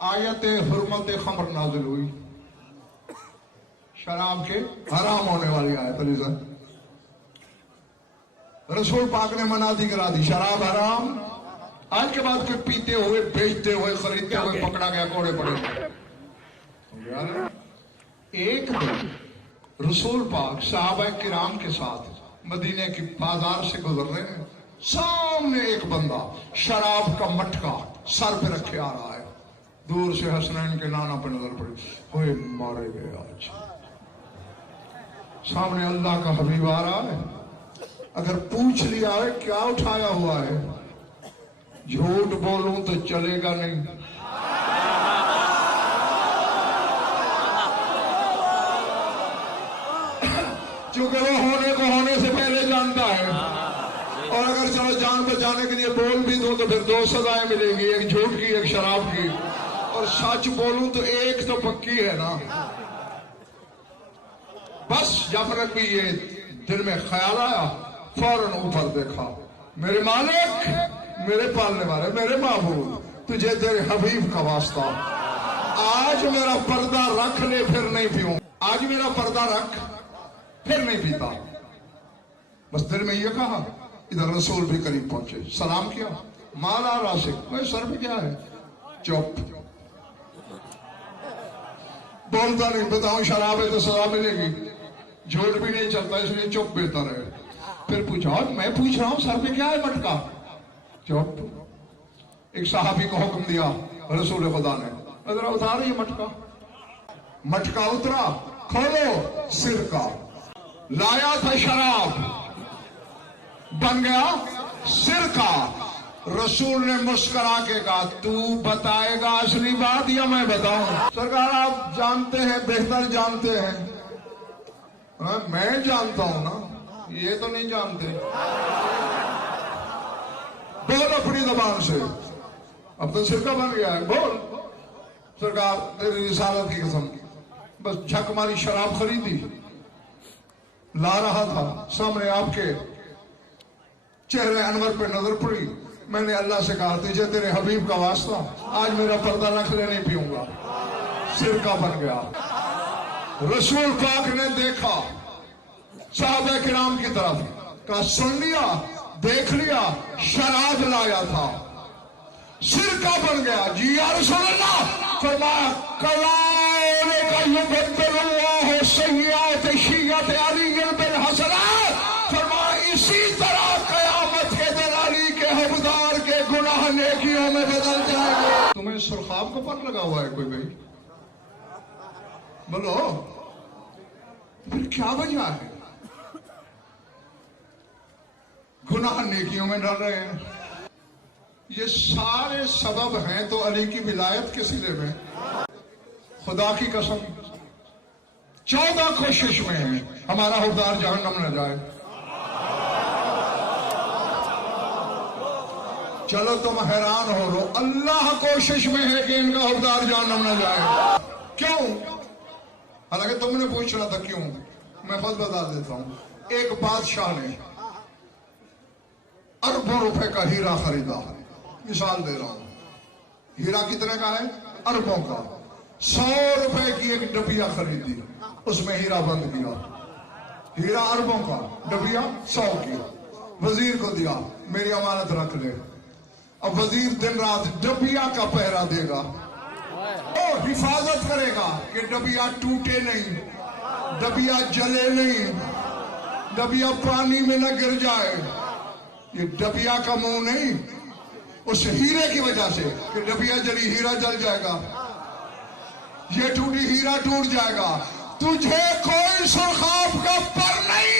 आयत हुर्मत खमर नाजिल हुई, शराब के हराम होने वाली आयत। रसूल पाक ने मनादी करा दी, शराब हराम। आज के बाद कोई पीते हुए, बेचते हुए, खरीदते हुए पकड़ा गया, कोड़े पड़े। एक दिन रसूल पाक सहाबा किराम के साथ मदीने की बाजार से गुजर रहे हैं। सामने एक बंदा शराब का मटका सर पे रखे आ रहा है। दूर से हसनैन के नाना पे नजर पड़ी, ओए मारे गए आज। सामने अल्लाह का हबीब आ रहा है। अगर पूछ लिया है क्या उठाया हुआ है, झूठ बोलूं तो चलेगा नहीं। क्योंकि वो होने को होने से पहले जानता है। और अगर चलो जान बचाने के लिए बोल भी दो तो फिर 2 सजाएं मिलेंगी, एक झूठ की, एक शराब की। और सच बोलूं तो एक तो पक्की है ना। बस जब तक भी ये दिल में ख्याल आया, फौरन ऊपर देखा, मेरे मालिक, मेरे पालने वाले, मेरे महबूब, तुझे तेरे हबीब का वास्ता, आज मेरा पर्दा रख ले, फिर नहीं पीऊं। आज मेरा पर्दा रख, फिर नहीं पीता। बस दिल में ये कहा। इधर रसूल भी करीब पहुंचे, सलाम किया, माला राशिक, भाई सर पे क्या है? चुप, बोलता नहीं। बताऊं शराब है तो सजा मिलेगी, झूठ भी नहीं चलता, इसलिए चुप बेहतर है। फिर पूछा, मैं पूछ रहा हूं सर पे क्या है मटका? चुप। एक साहबी को हुक्म दिया रसूल खुदा ने, जरा उतार ये मटका। मटका उतरा, खोलो, सिर का लाया था शराब, बन गया सिर का। रसूल ने मुस्कुरा के कहा, तू बताएगा असली बात या मैं बताऊं? सरकार आप जानते हैं, बेहतर जानते हैं। मैं जानता हूं ना, ये तो नहीं जानते। बोल अपनी जबान से, अब तो सिर का बन गया है, बोल। सरकार तेरी रिसालत की कसम, बस झक मारी, शराब खरीदी, ला रहा था, सामने आपके चेहरे अनवर पे नजर पड़ी। मैंने अल्लाह से कहा, तुझे तेरे हबीब का वास्ता, आज मेरा पर्दा रख ले, नहीं पीऊंगा। सिर का बन गया। रसूल पाक ने देखा सहाबा किराम की तरफ, कहा, सुन लिया, देख लिया, शराब लाया था, सिर का बन गया। जी या रसूल अल्लाह। फरमाया, इसी तरह कयामत के दिन अली के हकदार के गुनाह नेकियों में बदल जाएंगे। तुम्हें सुरखाब को पर लगा हुआ है कोई भाई? बोलो, फिर क्या वजह है? गुनाह नेकियों में डाल रहे हैं। ये सारे सबब हैं तो अली की विलायत के सिले में। खुदा की कसम 14 कोशिश में है हमारा हुक्मदार जहन्नम न जाए। चलो तुम हैरान हो लो, अल्लाह कोशिश में है कि इनका हुक्मदार जहन्नम न जाए। क्यों? हालांकि तुमने पूछना था क्यों, मैं खुद बता देता हूं। एक बादशाह ने अरबों रुपए का हीरा खरीदा, मिसाल दे रहा हूं। हीरा कितने का है? अरबों का। 100 रुपए की एक डबिया खरीदी, उसमें हीरा बंद किया। हीरा अरबों का, डबिया 100 की। वजीर को दिया, मेरी अमानत रख ले। अब वजीर दिन रात डबिया का पहरा देगा और हिफाजत करेगा कि डबिया टूटे नहीं, डबिया जले नहीं, डबिया पानी में न गिर जाए। ये डबिया का मुंह नहीं, उस हीरे की वजह से कि डबिया जली, हीरा जल जाएगा, ये टूटी, हीरा टूट जाएगा। तुझे कोई सुरखाब का पर नहीं